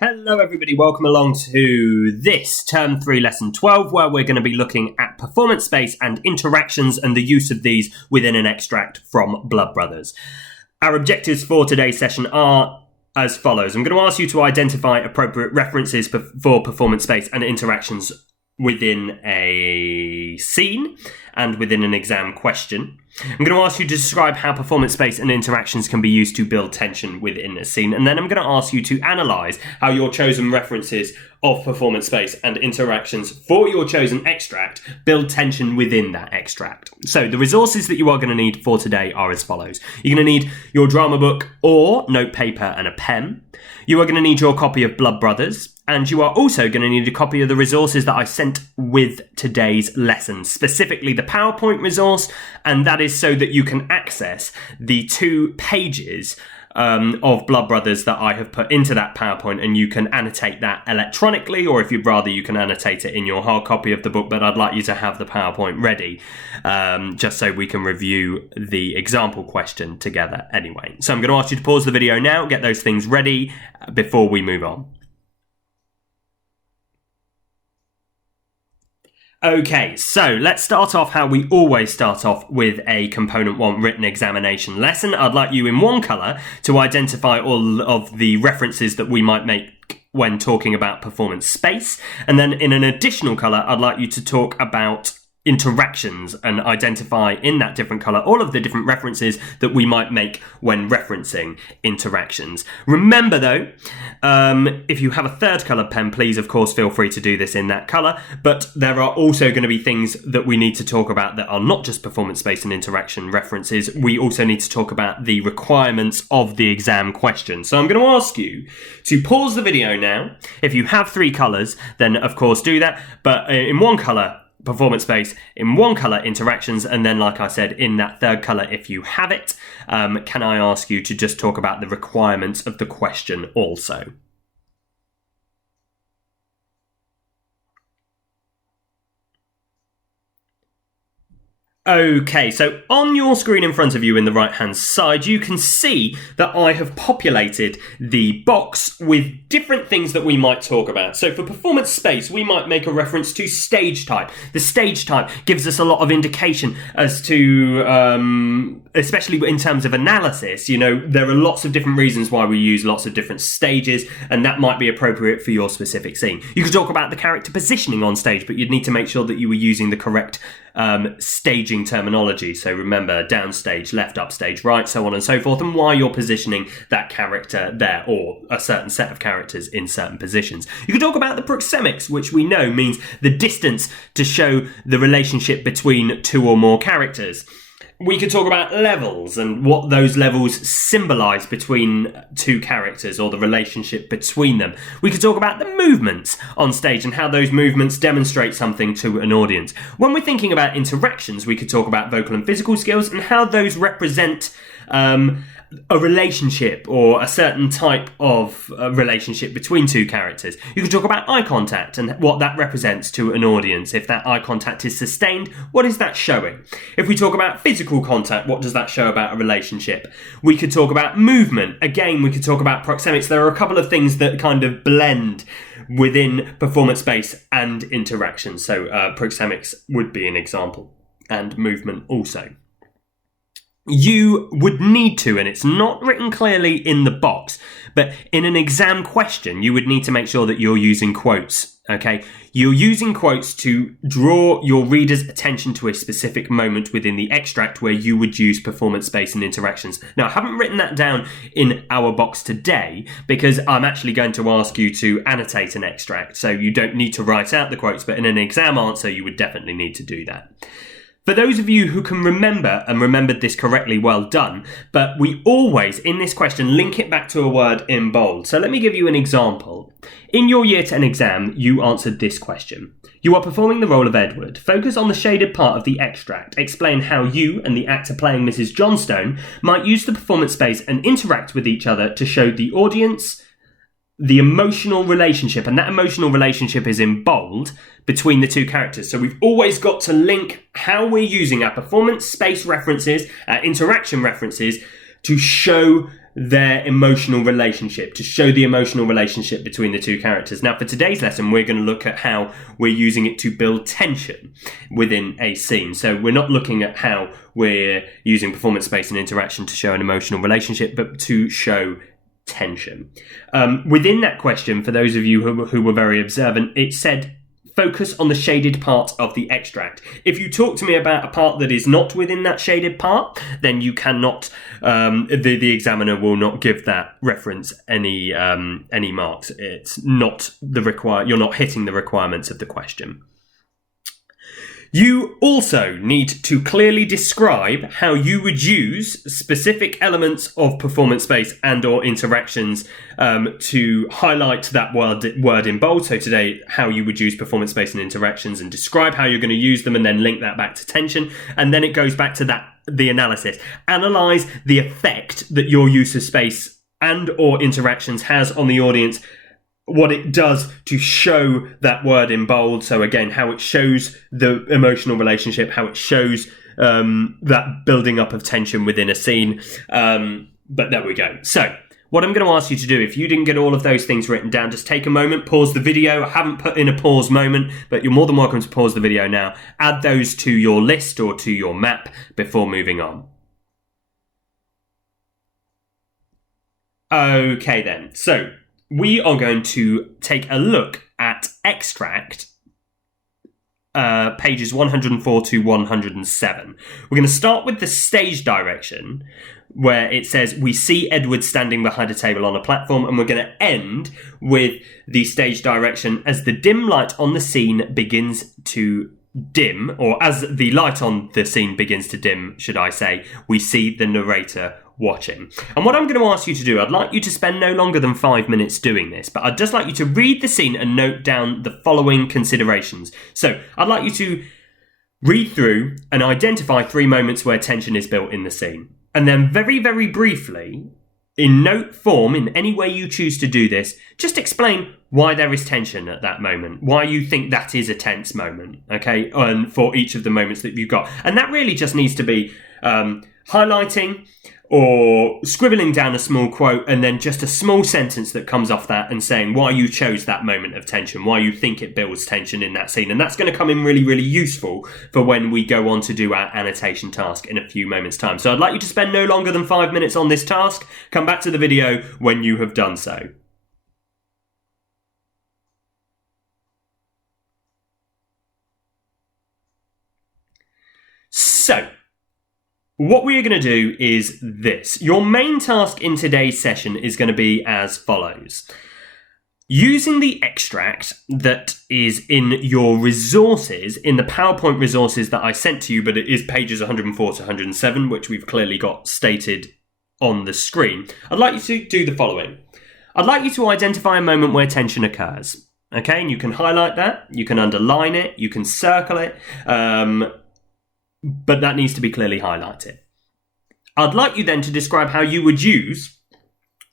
Hello everybody, welcome along to this Term 3 Lesson 12 where we're going to be looking at performance space and interactions and the use of these within an extract from Blood Brothers. Our objectives for today's session are as follows. I'm going to ask you to identify appropriate references for performance space and interactions within a scene and within an exam question. I'm going to ask you to describe how performance space and interactions can be used to build tension within a scene. And then I'm going to ask you to analyse how your chosen references of performance space and interactions for your chosen extract build tension within that extract. So the resources that you are going to need for today are as follows. You're going to need your drama book or note paper and a pen. You are going to need your copy of Blood Brothers. And you are also going to need a copy of the resources that I sent with today's lesson, specifically the PowerPoint resource, and that is so that you can access the 2 pages of Blood Brothers that I have put into that PowerPoint, and you can annotate that electronically, or if you'd rather, you can annotate it in your hard copy of the book, but I'd like you to have the PowerPoint ready, just so we can review the example question together anyway. So I'm going to ask you to pause the video now, get those things ready before we move on. Okay, so let's start off how we always start off with a Component 1 written examination lesson. I'd like you in one colour to identify all of the references that we might make when talking about performance space. And then in an additional colour, I'd like you to talk about interactions and identify in that different colour all of the different references that we might make when referencing interactions. Remember though, if you have a third coloured pen, please of course feel free to do this in that colour, but there are also going to be things that we need to talk about that are not just performance space and interaction references. We also need to talk about the requirements of the exam question. So I'm going to ask you to pause the video now. If you have 3 colours, then of course do that, but in one colour performance space, in one colour interactions, and then like I said in that third colour if you have it, can I ask you to just talk about the requirements of the question also? Okay, so on your screen in front of you in the right hand side, you can see that I have populated the box with different things that we might talk about. So for performance space, we might make a reference to stage type. The stage type gives us a lot of indication as to, especially in terms of analysis, you know, there are lots of different reasons why we use lots of different stages, and that might be appropriate for your specific scene. You could talk about the character positioning on stage, but you'd need to make sure that you were using the correct staging terminology. So remember, downstage, left, upstage, right, so on and so forth, and why you're positioning that character there, or a certain set of characters in certain positions. You could talk about the proxemics, which we know means the distance to show the relationship between 2 or more characters. We could talk about levels and what those levels symbolise between 2 characters, or the relationship between them. We could talk about the movements on stage and how those movements demonstrate something to an audience. When we're thinking about interactions, we could talk about vocal and physical skills and how those represent a relationship or a certain type of relationship between 2 characters. You could talk about eye contact and what that represents to an audience. If that eye contact is sustained, what is that showing? If we talk about physical contact, what does that show about a relationship? We could talk about movement. Again, we could talk about proxemics. There are a couple of things that kind of blend within performance space and interaction. So proxemics would be an example, and movement also. You would need to, and it's not written clearly in the box, but in an exam question, you would need to make sure that you're using quotes, okay? You're using quotes to draw your reader's attention to a specific moment within the extract where you would use performance space and interactions. Now, I haven't written that down in our box today because I'm actually going to ask you to annotate an extract, so you don't need to write out the quotes, but in an exam answer, you would definitely need to do that. For those of you who can remember and remembered this correctly, well done, but we always, in this question, link it back to a word in bold. So let me give you an example. In your Year 10 exam, you answered this question. You are performing the role of Edward. Focus on the shaded part of the extract. Explain how you and the actor playing Mrs. Johnstone might use the performance space and interact with each other to show the audience the emotional relationship, and that emotional relationship is in bold, between the 2 characters. So we've always got to link how we're using our performance space references, our interaction references, to show their emotional relationship, to show the emotional relationship between the two characters. Now, for today's lesson, we're going to look at how we're using it to build tension within a scene. So we're not looking at how we're using performance space and interaction to show an emotional relationship, but to show tension. Within that question, for those of you who were very observant, it said, focus on the shaded part of the extract. If you talk to me about a part that is not within that shaded part, then you cannot, the examiner will not give that reference any marks. It's not you're not hitting the requirements of the question. You also need to clearly describe how you would use specific elements of performance space and or interactions to highlight that word in bold. So today, how you would use performance space and interactions, and describe how you're going to use them, and then link that back to tension. And then it goes back to the analysis. Analyze the effect that your use of space and or interactions has on the audience, what it does to show that word in bold. So again, how it shows the emotional relationship, how it shows that building up of tension within a scene. But there we go. So what I'm going to ask you to do, if you didn't get all of those things written down, just take a moment, pause the video. I haven't put in a pause moment, but you're more than welcome to pause the video now. Add those to your list or to your map before moving on. Okay then, so we are going to take a look at extract, pages 104 to 107. We're going to start with the stage direction, where it says, we see Edward standing behind a table on a platform, and we're going to end with the stage direction as the dim light on the scene begins to dim, or as the light on the scene begins to dim, should I say, we see the narrator watching. And what I'm going to ask you to do, I'd like you to spend no longer than 5 minutes doing this, but I'd just like you to read the scene and note down the following considerations. So I'd like you to read through and identify 3 moments where tension is built in the scene. And then very, very briefly, in note form, in any way you choose to do this, just explain why there is tension at that moment, why you think that is a tense moment, okay, and for each of the moments that you've got. And that really just needs to be highlighting or scribbling down a small quote, and then just a small sentence that comes off that and saying why you chose that moment of tension, why you think it builds tension in that scene. And that's going to come in really, really useful for when we go on to do our annotation task in a few moments' time. So I'd like you to spend no longer than 5 minutes on this task. Come back to the video when you have done so. So, what we're going to do is this. Your main task in today's session is going to be as follows. Using the extract that is in your resources, in the PowerPoint resources that I sent to you, but it is pages 104 to 107, which we've clearly got stated on the screen, I'd like you to do the following. I'd like you to identify a moment where tension occurs. Okay, and you can highlight that, you can underline it, you can circle it, but that needs to be clearly highlighted. I'd like you then to describe how you would use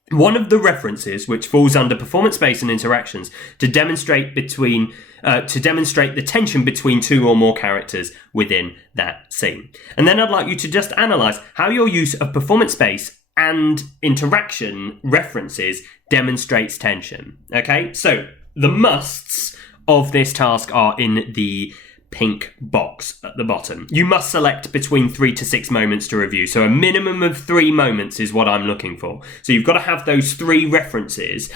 one of the references which falls under performance space and interactions to demonstrate the tension between 2 or more characters within that scene. And then I'd like you to just analyse how your use of performance space and interaction references demonstrates tension. Okay, so the musts of this task are in the pink box at the bottom. You must select between 3 to 6 moments to review. So a minimum of 3 moments is what I'm looking for. So you've got to have those 3 references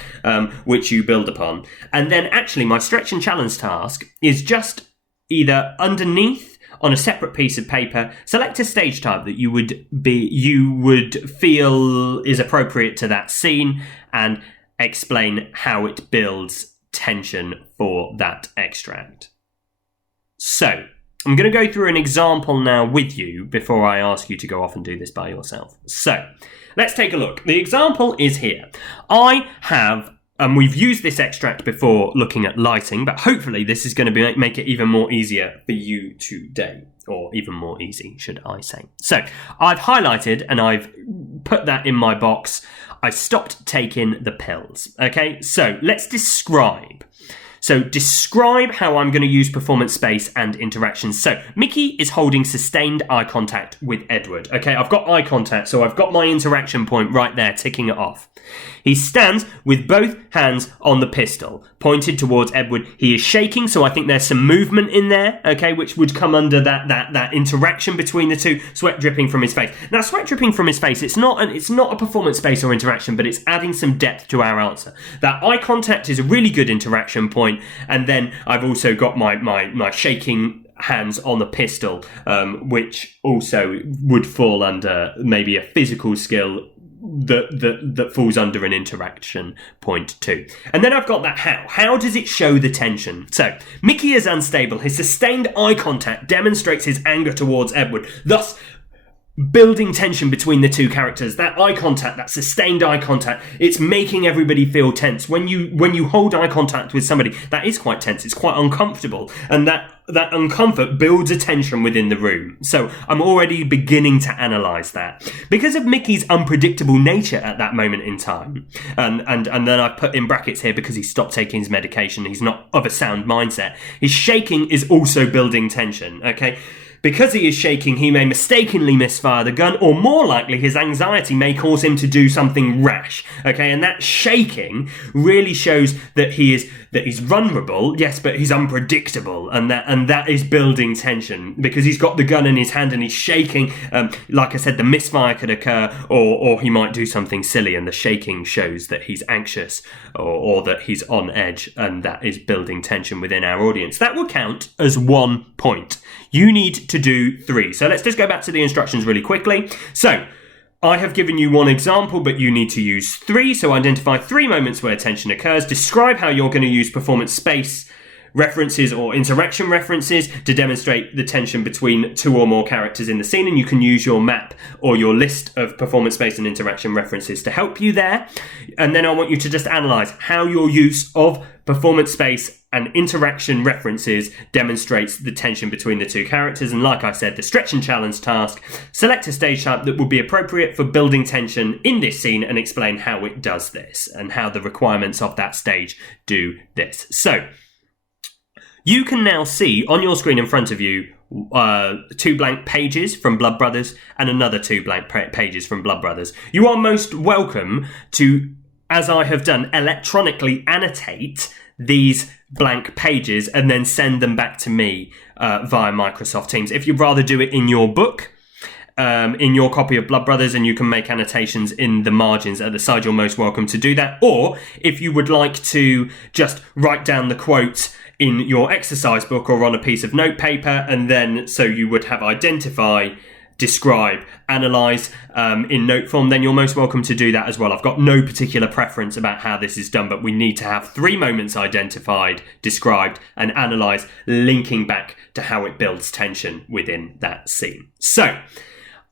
which you build upon. And then actually my stretch and challenge task is just either underneath on a separate piece of paper, select a stage type that you would feel is appropriate to that scene, and explain how it builds tension for that extract. So, I'm going to go through an example now with you before I ask you to go off and do this by yourself. So, let's take a look. The example is here. I have, and we've used this extract before looking at lighting, but hopefully this is going to make it even more easier for you today. Or even more easy, should I say. So, I've highlighted and I've put that in my box. I stopped taking the pills. Okay, so let's describe. So describe how I'm going to use performance space and interactions. So Mickey is holding sustained eye contact with Edward. Okay, I've got eye contact, so I've got my interaction point right there, ticking it off. He stands with both hands on the pistol, pointed towards Edward. He is shaking, so I think there's some movement in there, okay, which would come under that interaction between the two. Sweat dripping from his face. Now, sweat dripping from his face, it's not a performance space or interaction, but it's adding some depth to our answer. That eye contact is a really good interaction point, and then I've also got my shaking hands on the pistol, which also would fall under maybe a physical skill that falls under an interaction point too. And then I've got that how. How does it show the tension? So, Mickey is unstable. His sustained eye contact demonstrates his anger towards Edward, thus building tension between the two characters. That eye contact, that sustained eye contact, it's making everybody feel tense. When you hold eye contact with somebody, that is quite tense. It's quite uncomfortable. And that uncomfort builds a tension within the room. So I'm already beginning to analyse that. Because of Mickey's unpredictable nature at that moment in time, and then I put in brackets here because he stopped taking his medication, he's not of a sound mindset, his shaking is also building tension, okay? Because he is shaking, he may mistakenly misfire the gun, or more likely, his anxiety may cause him to do something rash. Okay, and that shaking really shows that he's vulnerable, yes, but he's unpredictable, and that is building tension because he's got the gun in his hand and he's shaking. Like I said, the misfire could occur, or he might do something silly, and the shaking shows that he's anxious or that he's on edge, and that is building tension within our audience. That will count as 1 point. You need to do 3. So let's just go back to the instructions really quickly. So I have given you 1 example, but you need to use 3. So identify 3 moments where tension occurs. Describe how you're going to use performance space references or interaction references to demonstrate the tension between 2 or more characters in the scene, and you can use your map or your list of performance space and interaction references to help you there. And then I want you to just analyse how your use of performance space and interaction references demonstrates the tension between the 2 characters. And like I said, the stretch and challenge task, select a stage type that would be appropriate for building tension in this scene and explain how it does this and how the requirements of that stage do this. So you can now see on your screen in front of you 2 blank pages from Blood Brothers and another 2 blank pages from Blood Brothers. You are most welcome to, as I have done, electronically annotate these blank pages and then send them back to me via Microsoft Teams. If you'd rather do it in your book, in your copy of Blood Brothers, and you can make annotations in the margins at the side, you're most welcome to do that. Or if you would like to just write down the quote in your exercise book or on a piece of notepaper, and then so you would have identify, describe, analyse in note form, then you're most welcome to do that as well. I've got no particular preference about how this is done, but we need to have 3 moments identified, described, and analysed, linking back to how it builds tension within that scene. So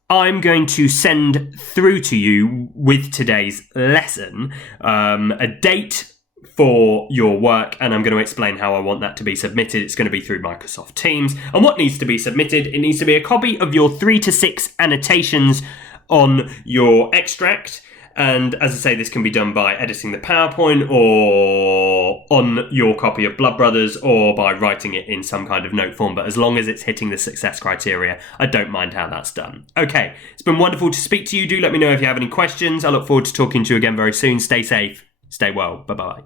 I'm going to send through to you with today's lesson a date for your work, and I'm going to explain how I want that to be submitted. It's going to be through Microsoft Teams. And what needs to be submitted? It needs to be a copy of your 3 to 6 annotations on your extract. And as I say, this can be done by editing the PowerPoint or on your copy of Blood Brothers or by writing it in some kind of note form. But as long as it's hitting the success criteria, I don't mind how that's done. Okay, it's been wonderful to speak to you. Do let me know if you have any questions. I look forward to talking to you again very soon. Stay safe, stay well. Bye-bye.